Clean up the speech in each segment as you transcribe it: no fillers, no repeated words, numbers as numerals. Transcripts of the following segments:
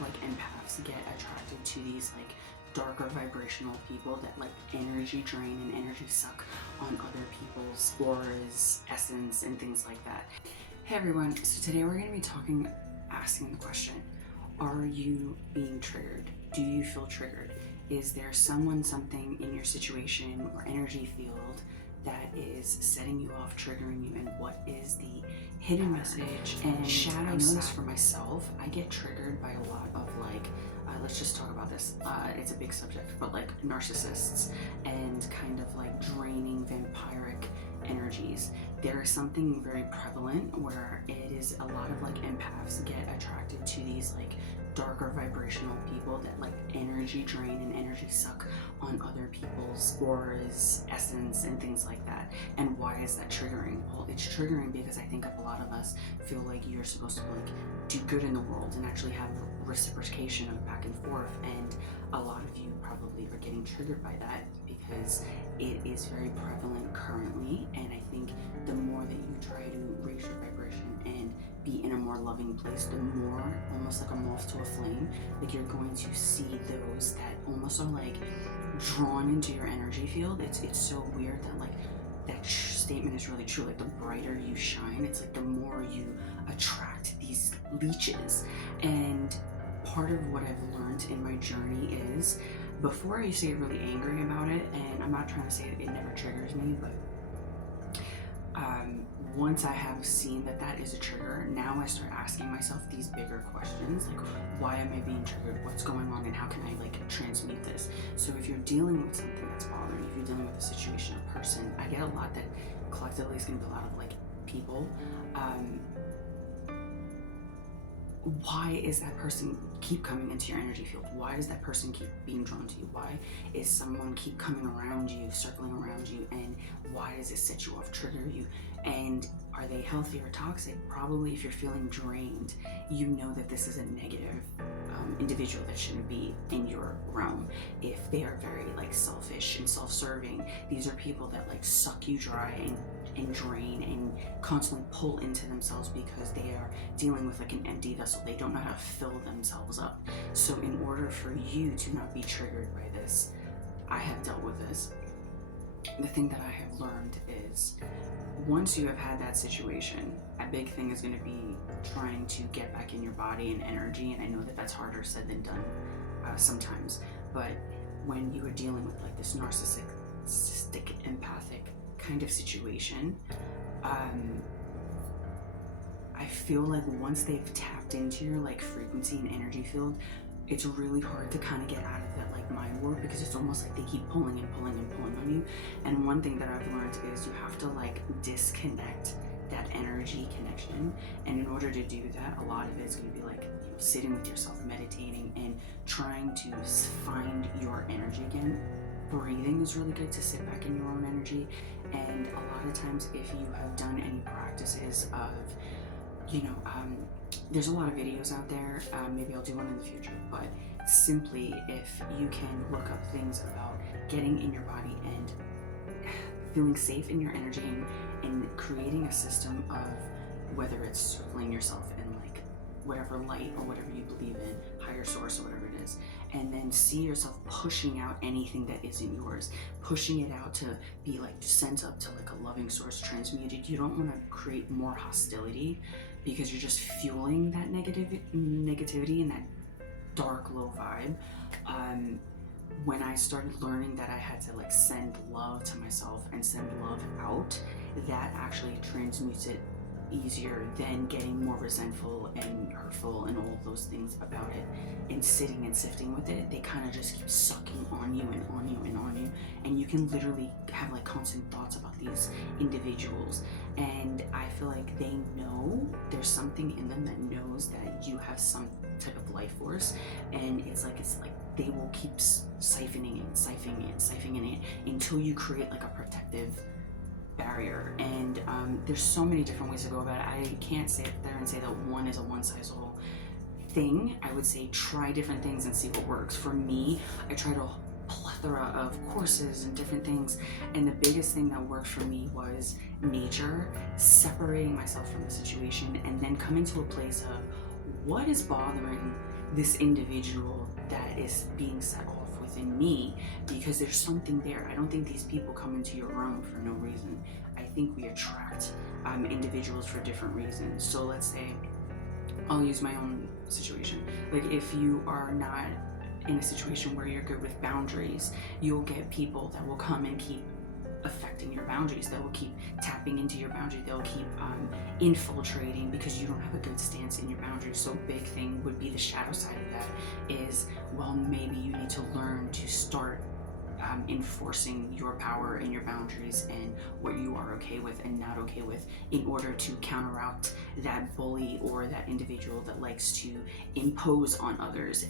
of like empaths get attracted to these like darker vibrational people that like energy drain and energy suck on other people's auras, essence, and things like that. Hey everyone, so today we're going to be asking the question, are you being triggered? Do you feel triggered? Is there someone, something in your situation or energy field that is setting you off, triggering you, and what is the hidden message and shadow side? For myself, I get triggered by a lot of like, let's just talk about this. It's a big subject, but like narcissists and kind of like draining vampiric energies. There is something very prevalent where it is a lot of like empaths get attracted to these like darker vibrational people that like energy drain and energy suck on other people's auras, essence, and things like that. And why is that triggering? Well, it's triggering because I think a lot of us feel like you're supposed to like do good in the world and actually have reciprocation of back and forth, and a lot of you probably are getting triggered by that because it is very prevalent currently. And I think the more that you try to raise your vibration and be in a more loving place, the more, almost like a moth to a flame, like you're going to see those that almost are like drawn into your energy field. It's so weird that like that statement is really true. Like the brighter you shine, it's like the more you attract these leeches. And part of what I've learned in my journey is, before I used to get really angry about it, and I'm not trying to say that it never triggers me, but once I have seen that that is a trigger, now I start asking myself these bigger questions, like why am I being triggered, what's going on, and how can I like transmute this? So if you're dealing with something that's bothering you, if you're dealing with a situation or person, I get a lot that collectively is going to be a lot of like people. Why is that person keep coming into your energy field? Why does that person keep being drawn to you? Why is someone keep coming around you, circling around you, and why does it set you off, trigger you? And are they healthy or toxic? Probably. If you're feeling drained, you know that this is a negative individual that shouldn't be in your realm. If they are very like selfish and self-serving, these are people that like suck you dry and drain and constantly pull into themselves because they are dealing with like an empty vessel. They don't know how to fill themselves up. So in order for you to not be triggered by this, I have dealt with this. The thing that I have learned is, once you have had that situation, a big thing is going to be trying to get back in your body and energy. And I know that that's harder said than done sometimes, but when you are dealing with like this narcissistic, empathic kind of situation, I feel like once they've tapped into your like frequency and energy field, it's really hard to kind of get out of that like mind warp, because it's almost like they keep pulling and pulling and pulling on you. And one thing that I've learned is you have to like disconnect that energy connection. And in order to do that, a lot of it's going to be like, you know, sitting with yourself, meditating, and trying to find your energy again. Breathing is really good to sit back in your own energy. And a lot of times, if you have done any practices of, you know, there's a lot of videos out there, maybe I'll do one in the future, but simply if you can look up things about getting in your body and feeling safe in your energy, and creating a system of whether it's circling yourself in like whatever light or whatever you believe in, higher source or whatever it is, and then see yourself pushing out anything that isn't yours, pushing it out to be like sent up to like a loving source, transmuted. You don't want to create more hostility, because you're just fueling that negativity and that dark, low vibe. When I started learning that I had to like send love to myself and send love out, that actually transmutes it easier than getting more resentful and hurtful and all of those things about it, and sitting and sifting with it. They kind of just keep sucking on you and on you and on you, and you can literally have like constant thoughts about these individuals. And I feel like they know, there's something in them that knows that you have some type of life force, and it's like they will keep siphoning it until you create like a protective barrier. And there's so many different ways to go about it. I can't sit there and say that one is a one-size-all thing. I would say try different things and see what works. For me, I tried a plethora of courses and different things, and the biggest thing that worked for me was nature, separating myself from the situation, and then coming to a place of what is bothering this individual that is being set off within me, because there's something there. I don't think these people come into your room for no reason. I think we attract individuals for different reasons. So let's say, I'll use my own situation. Like, if you are not in a situation where you're good with boundaries, you'll get people that will come and keep affecting your boundaries, that will keep tapping into your boundary, they'll keep infiltrating because you don't have a good stance in your boundaries. So big thing would be the shadow side of that is, well, maybe you need to learn to start enforcing your power and your boundaries and what you are okay with and not okay with, in order to counteract that bully or that individual that likes to impose on others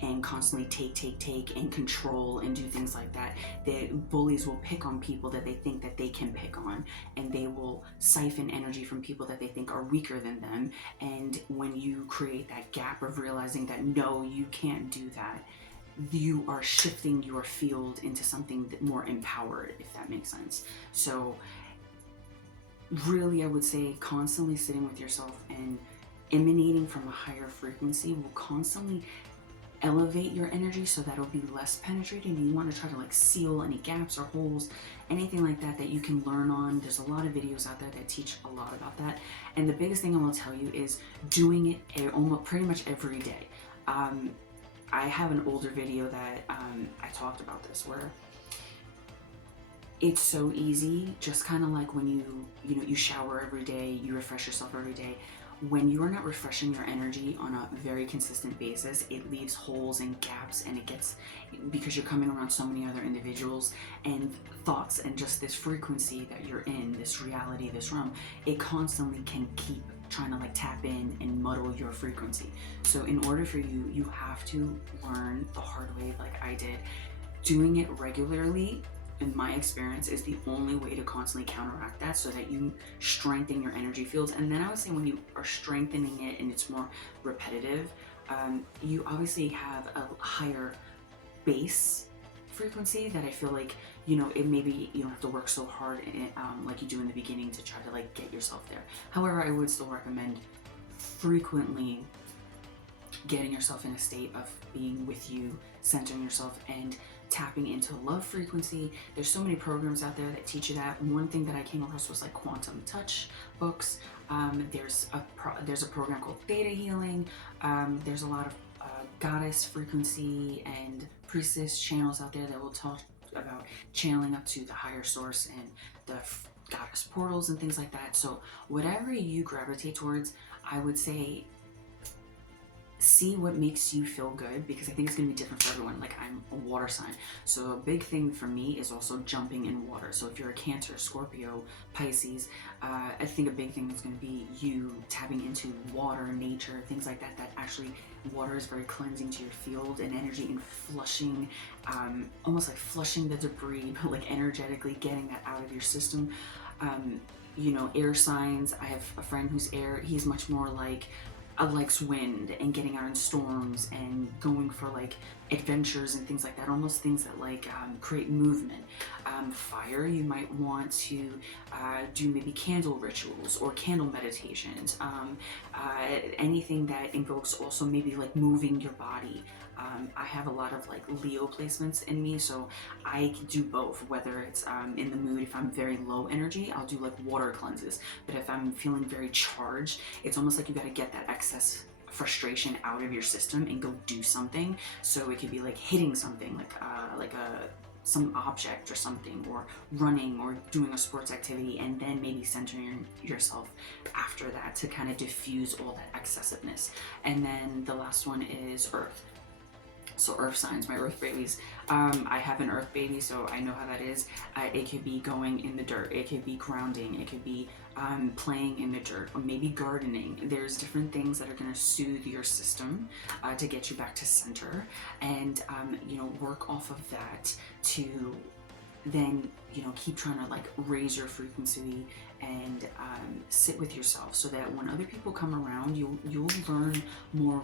and constantly take and control and do things like that. The bullies will pick on people that they think that they can pick on, and they will siphon energy from people that they think are weaker than them. And when you create that gap of realizing that no, you can't do that, you are shifting your field into something more empowered, if that makes sense. So really, I would say constantly sitting with yourself and emanating from a higher frequency will constantly elevate your energy, so that'll be less penetrating. And you want to try to like seal any gaps or holes, anything like that that you can learn on. There's a lot of videos out there that teach a lot about that. And the biggest thing I will tell you is doing it almost pretty much every day. I have an older video that I talked about this, where it's so easy, just kind of like when you shower every day, you refresh yourself every day. When you are not refreshing your energy on a very consistent basis, it leaves holes and gaps, and it gets, because you're coming around so many other individuals and thoughts and just this frequency that you're in, this reality, this realm, it constantly can keep trying to like tap in and muddle your frequency. So in order for you have to learn the hard way, like I did. Doing it regularly, in my experience, is the only way to constantly counteract that, so that you strengthen your energy fields. And then I would say, when you are strengthening it and it's more repetitive, you obviously have a higher base frequency that I feel like, it maybe you don't have to work so hard like you do in the beginning to try to like get yourself there. However, I would still recommend frequently getting yourself in a state of being with you, centering yourself, and tapping into love frequency. There's so many programs out there that teach you that. One thing that I came across was like Quantum Touch books. There's a program called Theta Healing. There's a lot of goddess frequency and priestess channels out there that will talk about channeling up to the higher source and the goddess portals and things like that. So whatever you gravitate towards, I would say see what makes you feel good, because I think it's going to be different for everyone. Like, I'm a water sign, so a big thing for me is also jumping in water. So if you're a Cancer, Scorpio, Pisces, I think a big thing is going to be you tapping into water, nature, things like that. That actually, water is very cleansing to your field and energy, and flushing, almost like flushing the debris, but like energetically getting that out of your system. Air signs, I have a friend who's air. He's much more like likes wind and getting out in storms and going for like adventures and things like that, almost things that like create movement. Fire, you might want to do maybe candle rituals or candle meditations, anything that invokes also maybe like moving your body. I have a lot of like Leo placements in me, so I can do both. Whether it's in the mood, if I'm very low energy, I'll do like water cleanses. But if I'm feeling very charged, it's almost like you got to get that excess frustration out of your system and go do something. So it could be like hitting something, like some object or something, or running, or doing a sports activity, and then maybe centering yourself after that to kind of diffuse all that excessiveness. And then the last one is Earth. So earth signs, my earth babies. I have an earth baby, so I know how that is. It could be going in the dirt, it could be grounding, it could be playing in the dirt, or maybe gardening. There's different things that are going to soothe your system to get you back to center, and work off of that to then keep trying to like raise your frequency and sit with yourself, so that when other people come around, you'll learn more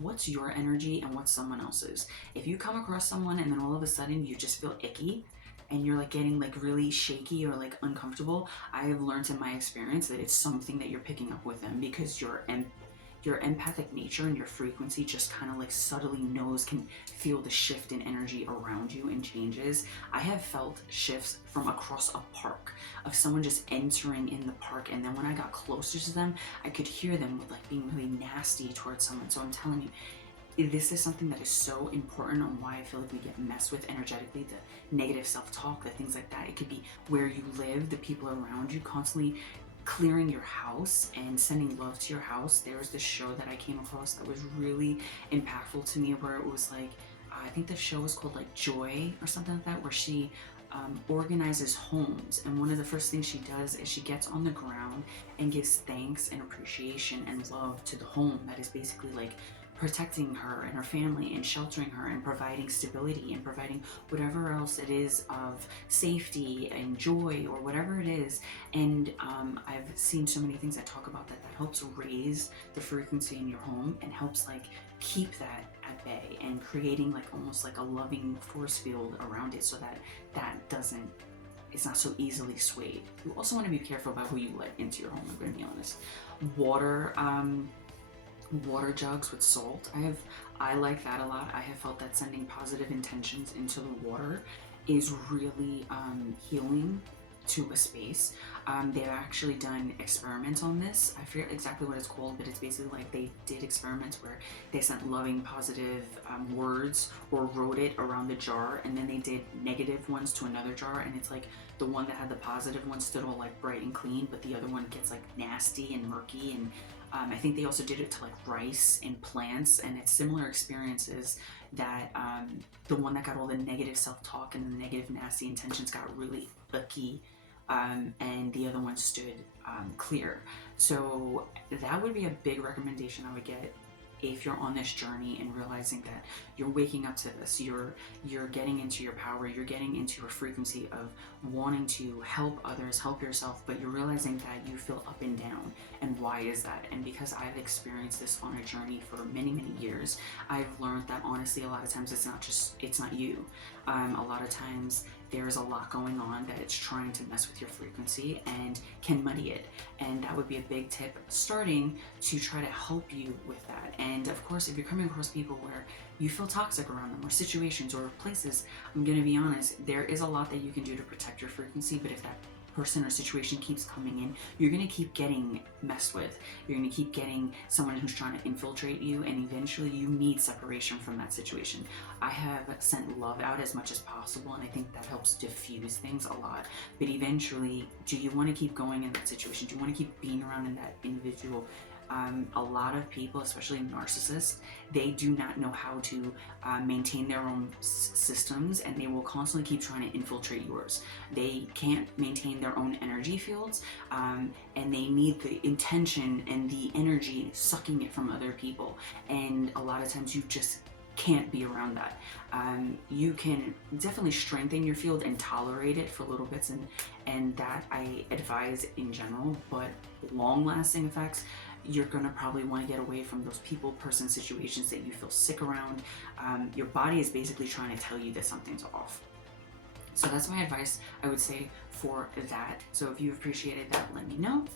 what's your energy and what's someone else's. If you come across someone and then all of a sudden you just feel icky and you're like getting like really shaky or like uncomfortable, I have learned in my experience that it's something that you're picking up with them, because your empathic nature and your frequency just kind of like subtly knows, can feel the shift in energy around you and changes. I have felt shifts from across a park of someone just entering in the park, and then when I got closer to them, I could hear them with like being really nasty towards someone. So I'm telling you, this is something that is so important on why I feel like we get messed with energetically, the negative self-talk, the things like that. It could be where you live, the people around you, constantly clearing your house and sending love to your house. There was this show that I came across that was really impactful to me, where it was like, I think the show was called like Joy or something like that, where she organizes homes, and one of the first things she does is she gets on the ground and gives thanks and appreciation and love to the home that is basically like protecting her and her family and sheltering her and providing stability and providing whatever else it is of safety and joy or whatever it is. And I've seen so many things that talk about that helps raise the frequency in your home and helps like keep that at bay, and creating like almost like a loving force field around it, so that doesn't, it's not so easily swayed. You also want to be careful about who you let into your home, I'm going to be honest. Water jugs with salt. I like that a lot. I have felt that sending positive intentions into the water is really healing to a space. They've actually done experiments on this. I forget exactly what it's called, but it's basically like they did experiments where they sent loving, positive words or wrote it around the jar, and then they did negative ones to another jar, and it's like the one that had the positive one stood all like bright and clean, but the other one gets like nasty and murky. And I think they also did it to like rice and plants, and it's similar experiences that the one that got all the negative self-talk and the negative nasty intentions got really icky, and the other one stood clear. So that would be a big recommendation I would get if you're on this journey and realizing that you're waking up to this, you're getting into your power, you're getting into your frequency of wanting to help others, help yourself, but you're realizing that you feel up and down. And why is that? And because I've experienced this on a journey for many, many years, I've learned that honestly, a lot of times it's not you. A lot of times there's a lot going on that it's trying to mess with your frequency and can muddy it. And that would be a big tip, starting to try to help you with that. And of course, if you're coming across people where you feel toxic around them, or situations or places, I'm going to be honest, there is a lot that you can do to protect your frequency, but if that person or situation keeps coming in, you're going to keep getting messed with. You're going to keep getting someone who's trying to infiltrate you, and eventually you need separation from that situation. I have sent love out as much as possible, and I think that helps diffuse things a lot. But eventually, do you want to keep going in that situation? Do you want to keep being around in that individual? A lot of people, especially narcissists, they do not know how to maintain their own systems, and they will constantly keep trying to infiltrate yours. They can't maintain their own energy fields, and they need the intention and the energy sucking it from other people. And a lot of times you just can't be around that. You can definitely strengthen your field and tolerate it for little bits, and that I advise in general, but long-lasting effects, you're gonna probably want to get away from those people, person, situations that you feel sick around. Your body is basically trying to tell you that something's off. So that's my advice, I would say, for that. So if you appreciated that, let me know.